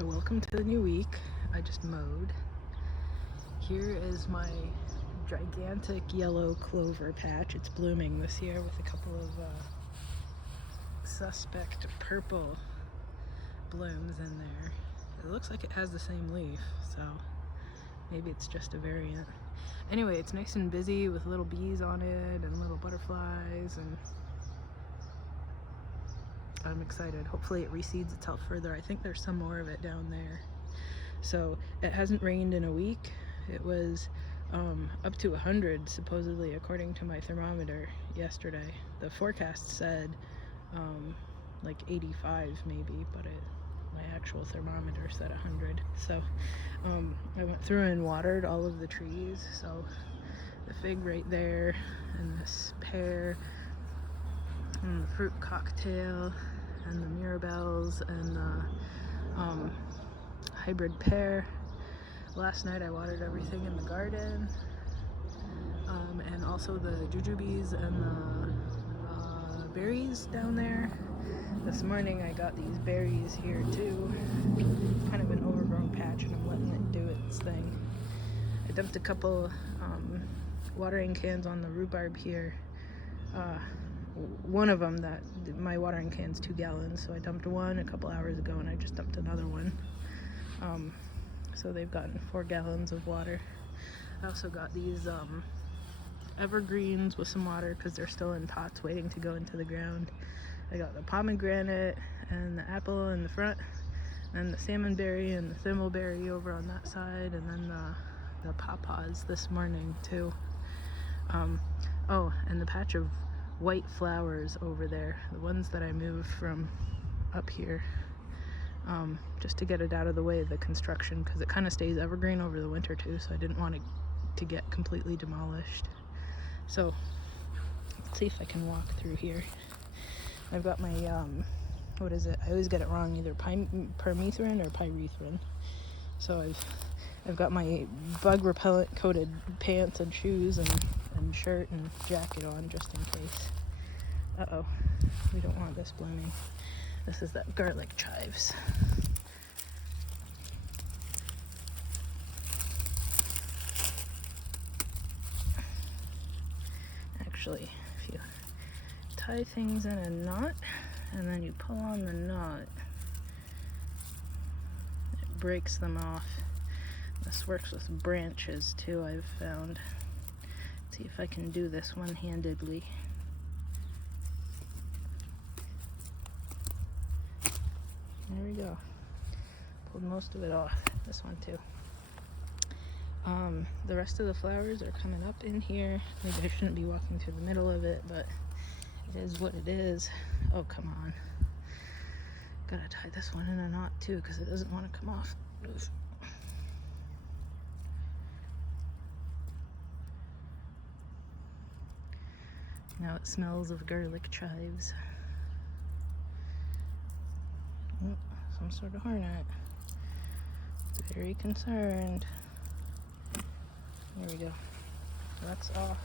So welcome to the new week. I just mowed. Here is my gigantic yellow clover patch. It's blooming this year with a couple of suspect purple blooms in there. It looks like it has the same leaf, so maybe it's just a variant. Anyway, it's nice and busy with little bees on it and little butterflies, and I'm excited. Hopefully it reseeds itself further. I think there's some more of it down there. So it hasn't rained in a week. It was up to 100 supposedly according to my thermometer yesterday. The forecast said like 85 maybe, but my actual thermometer said 100. So I went through and watered all of the trees. So the fig right there, and this pear, and the fruit cocktail, and the mirabelles, and the hybrid pear. Last night I watered everything in the garden, and also the jujubes and the berries down there. This morning I got these berries here too. Kind of an overgrown patch, and I'm letting it do its thing. I dumped a couple watering cans on the rhubarb here. One of them, that my watering can's 2 gallons, so I dumped one a couple hours ago, and I just dumped another one. So they've gotten 4 gallons of water. I also got these evergreens with some water because they're still in pots waiting to go into the ground. I got the pomegranate and the apple in the front, and the salmonberry and the thimbleberry over on that side, and then the pawpaws this morning too. Oh, and the patch of white flowers over there, the ones that I moved from up here, just to get it out of the way of the construction, because it kind of stays evergreen over the winter too, so I didn't want it to get completely demolished. So let's see if I can walk through here. I've got my what is it? I always get it wrong, either permethrin or pyrethrin. So I've got my bug repellent coated pants and shoes and shirt and jacket on just in case. Uh-oh, we don't want this blooming. This is that garlic chives. Actually, if you tie things in a knot and then you pull on the knot, it breaks them off. This works with branches too, I've found. Let's see if I can do this one-handedly. There we go. Pulled most of it off. This one too. The rest of the flowers are coming up in here. Maybe I shouldn't be walking through the middle of it, but it is what it is. Oh, come on. Gotta tie this one in a knot too, because it doesn't want to come off. Oof. Now it smells of garlic chives. Oh, some sort of hornet. Very concerned. There we go. That's off.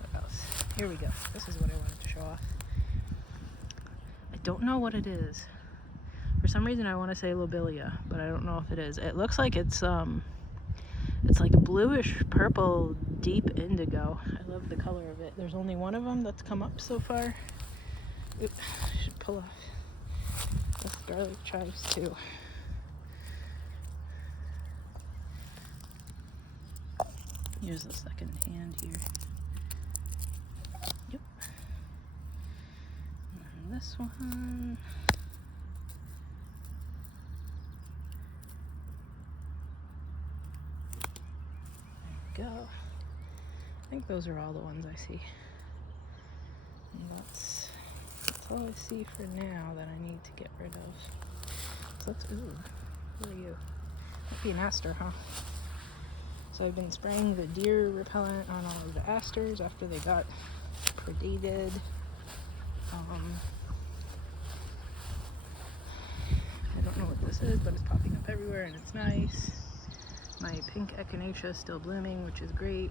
What else? Here we go. This is what I wanted to show off. I don't know what it is. For some reason I want to say lobelia, but I don't know if it is. It looks like it's like bluish purple, deep indigo. I love the color of it. There's only one of them that's come up so far. Oop, I should pull off. That's garlic chives too. Here's the second hand here. Yep. And this one. There we go. I think those are all the ones I see. And that's all I see for now that I need to get rid of. So let's, ooh, who are you? Might be an aster, huh? So I've been spraying the deer repellent on all of the asters after they got predated. I don't know what this is, but it's popping up everywhere and it's nice. My pink echinacea is still blooming, which is great.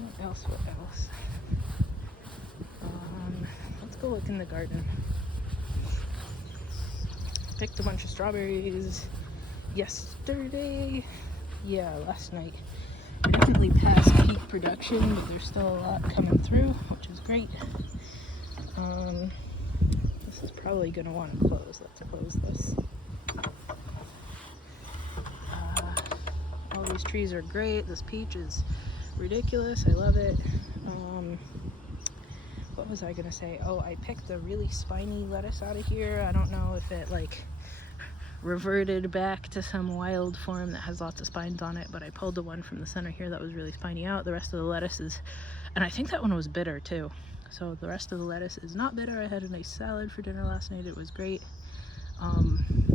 What else? Let's go look in the garden. Picked a bunch of strawberries yesterday. Yeah, last night. We're definitely past peak production, but there's still a lot coming through, which is great. This is probably going to want to close. Let's close this. All these trees are great. This peach is ridiculous. I love it. What was I gonna say? Oh, I picked a really spiny lettuce out of here. I don't know if it like reverted back to some wild form that has lots of spines on it, but I pulled the one from the center here that was really spiny out. The rest of the lettuces, and I think that one was bitter too. So the rest of the lettuce is not bitter. I had a nice salad for dinner last night. It was great.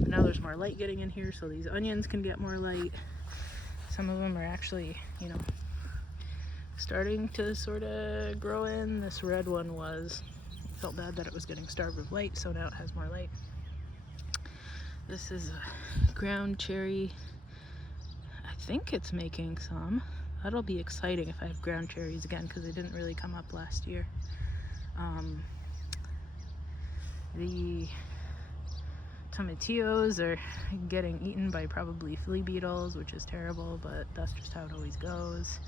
Now there's more light getting in here, so these onions can get more light. Some of them are actually, you know, starting to sort of grow in. This red one was, felt bad that it was getting starved of light, so now it has more light. This is a ground cherry. I think it's making some. That'll be exciting if I have ground cherries again, because they didn't really come up last year. The tomatillos are getting eaten by probably flea beetles, which is terrible, but that's just how it always goes.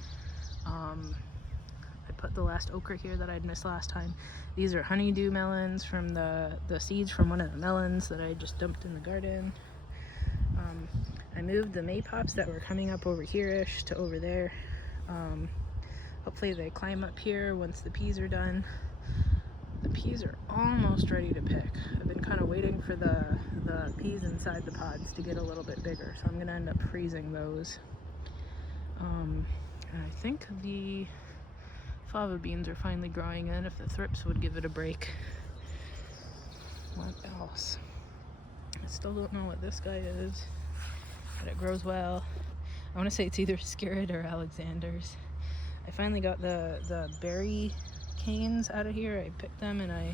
I put the last okra here that I'd missed last time. These are honeydew melons from the seeds from one of the melons that I just dumped in the garden. I moved the maypops that were coming up over here-ish to over there. Hopefully they climb up here once the peas are done. The peas are almost ready to pick. I've been kind of waiting for the peas inside the pods to get a little bit bigger, so I'm going to end up freezing those. And I think the fava beans are finally growing in, if the thrips would give it a break. What else? I still don't know what this guy is, but it grows well. I want to say it's either Scarrett or Alexander's. I finally got the berry canes out of here. I picked them and I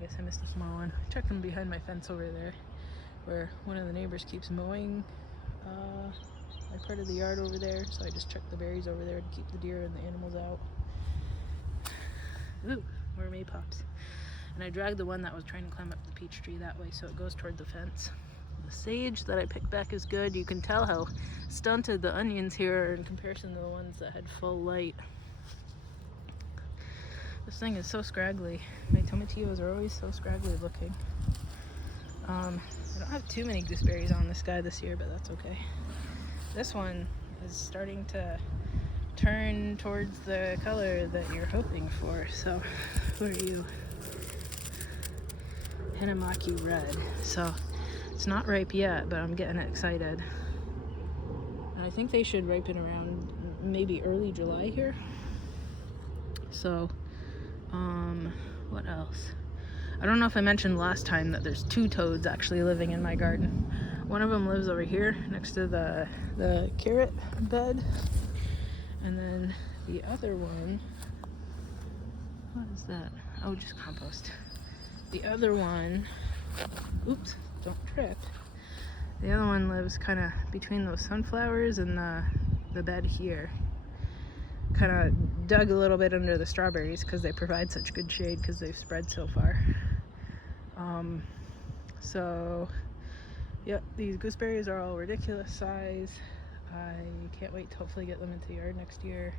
guess I missed a small one. I checked them behind my fence over there where one of the neighbors keeps mowing my part of the yard over there, so I just chucked the berries over there to keep the deer and the animals out. Ooh, more maypops. And I dragged the one that was trying to climb up the peach tree that way, so it goes toward the fence. The sage that I picked back is good. You can tell how stunted the onions here are in comparison to the ones that had full light. This thing is so scraggly. My tomatillos are always so scraggly looking. I don't have too many gooseberries on this guy this year, but that's okay. This one is starting to turn towards the color that you're hoping for. So, who are you? Hinamaki red. So, it's not ripe yet, but I'm getting excited. And I think they should ripen around maybe early July here. So, what else? I don't know if I mentioned last time that there's 2 toads actually living in my garden. One of them lives over here next to the carrot bed. And then the other one, what is that? Oh, just compost. The other one, oops, don't trip. The other one lives kind of between those sunflowers and the bed here. Kind of dug a little bit under the strawberries because they provide such good shade because they've spread so far. So yeah, these gooseberries are all ridiculous size. I can't wait to hopefully get them into the yard next year,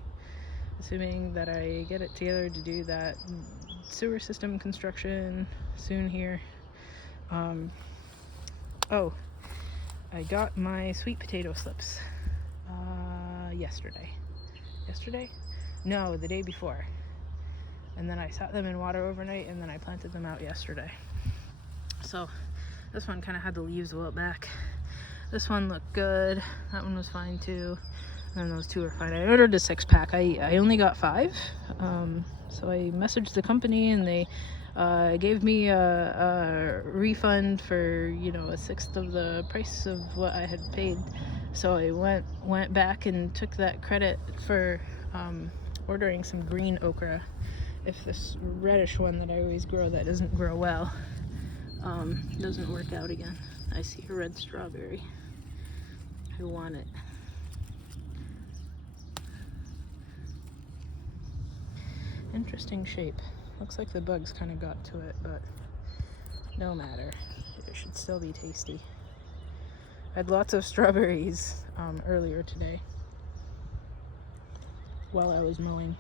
assuming that I get it together to do that sewer system construction soon here. Oh, I got my sweet potato slips yesterday. No, the day before. And then I sat them in water overnight and then I planted them out yesterday. So this one kind of had the leaves wilt back. This one looked good. That one was fine too. And those 2 are fine. I ordered a 6-pack. I only got 5. So I messaged the company and they gave me a refund for, you know, 1/6 of the price of what I had paid. So I went back and took that credit for ordering some green okra. If this reddish one that I always grow that doesn't grow well doesn't work out again. I see a red strawberry. I want it. Interesting shape. Looks like the bugs kind of got to it, but no matter. It should still be tasty. I had lots of strawberries earlier today while I was mowing.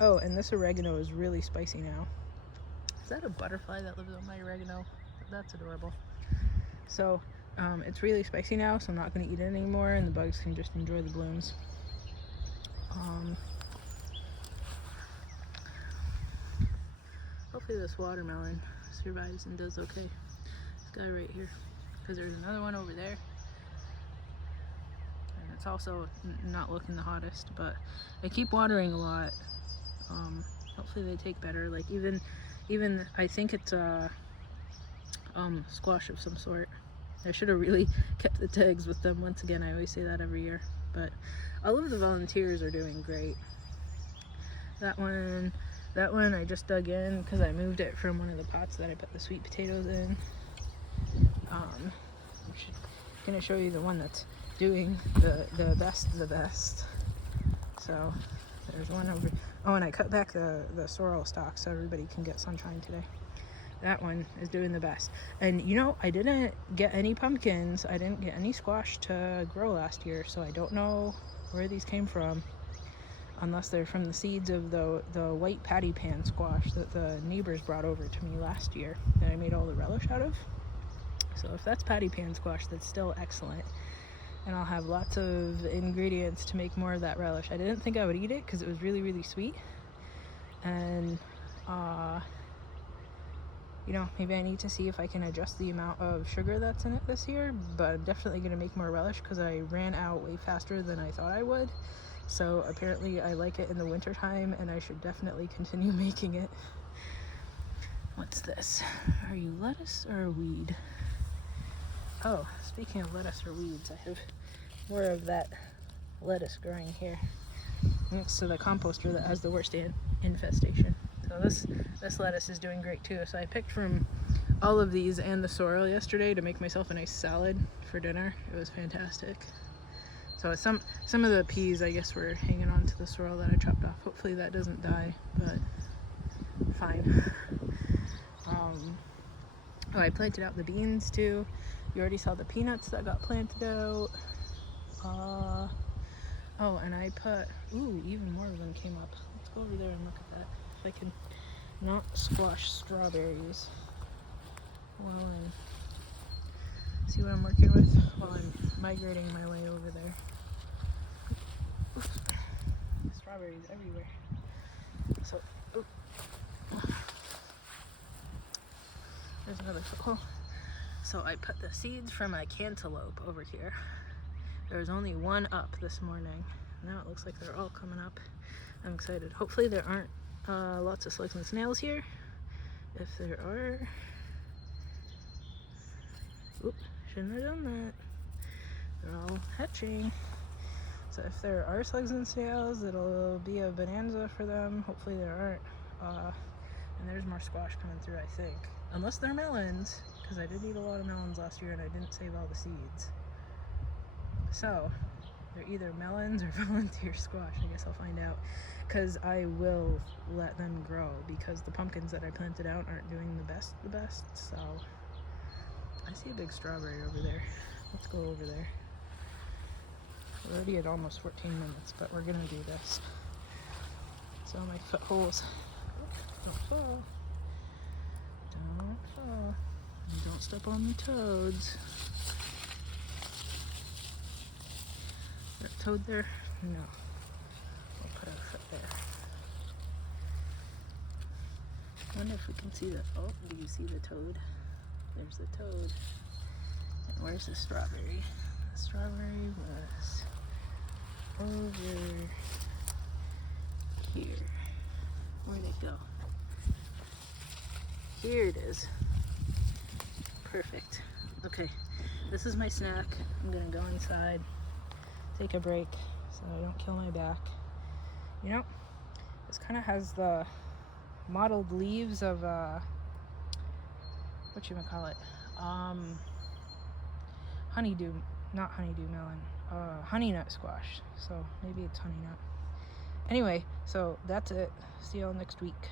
Oh, and this oregano is really spicy now. Is that a butterfly that lives on my oregano? That's adorable. So it's really spicy now, so I'm not going to eat it anymore, and the bugs can just enjoy the blooms. Hopefully this watermelon survives and does okay. This guy right here, because there's another one over there, and it's also not looking the hottest, but I keep watering a lot. Hopefully they take better. Like even I think it's a squash of some sort. I should have really kept the tags with them. Once again, I always say that every year, but all of the volunteers are doing great. That one I just dug in because I moved it from one of the pots that I put the sweet potatoes in. I'm gonna show you the one that's doing the best. So there's one over. Oh, and I cut back the sorrel stalk so everybody can get sunshine today. That one is doing the best. And you know, I didn't get any pumpkins. I didn't get any squash to grow last year, so I don't know where these came from, unless they're from the seeds of the white patty pan squash that the neighbors brought over to me last year that I made all the relish out of. So if that's patty pan squash, that's still excellent. And I'll have lots of ingredients to make more of that relish. I didn't think I would eat it because it was really, really sweet. And you know, maybe I need to see if I can adjust the amount of sugar that's in it this year, but I'm definitely going to make more relish because I ran out way faster than I thought I would. So apparently I like it in the winter time, and I should definitely continue making it. What's this? Are you lettuce or a weed? Oh, speaking of lettuce or weeds, I have more of that lettuce growing here next to the composter that has the worst infestation. So this lettuce is doing great too. So I picked from all of these and the sorrel yesterday to make myself a nice salad for dinner. It was fantastic. So some of the peas, I guess, were hanging on to the sorrel that I chopped off. Hopefully that doesn't die, but fine. Oh, I planted out the beans too. You already saw the peanuts that got planted out. Oh, and I put, ooh, even more of them came up. Let's go over there and look at that. If I can not squash strawberries while I'm, see what I'm working with while I'm migrating my way over there. Oops. Strawberries everywhere. So, oh. There's another foothold. So I put the seeds from a cantaloupe over here. There was only one up this morning. Now it looks like they're all coming up. I'm excited. Hopefully there aren't lots of slugs and snails here. If there are, oops, shouldn't have done that. They're all hatching. So if there are slugs and snails, it'll be a bonanza for them. Hopefully there aren't. And there's more squash coming through, I think. Unless they're melons, because I did eat a lot of melons last year and I didn't save all the seeds. So they're either melons or volunteer squash. I guess I'll find out, because I will let them grow, because the pumpkins that I planted out aren't doing the best. So I see a big strawberry over there. Let's go over there. We're already at almost 14 minutes, but we're gonna do this. So my footholes. Don't fall. Don't fall. And don't step on the toads. Is there a toad there? No. We'll put our foot there. I wonder if we can see the, oh, do you see the toad? There's the toad. And where's the strawberry? The strawberry was over here. Where'd it go? Here it is. Perfect. Okay, this is my snack. I'm gonna go inside, take a break so I don't kill my back. You know, this kind of has the mottled leaves of what you call it? Honeydew, not honeydew melon. honey nut squash. So maybe it's honey nut. Anyway, so that's it. See y'all next week.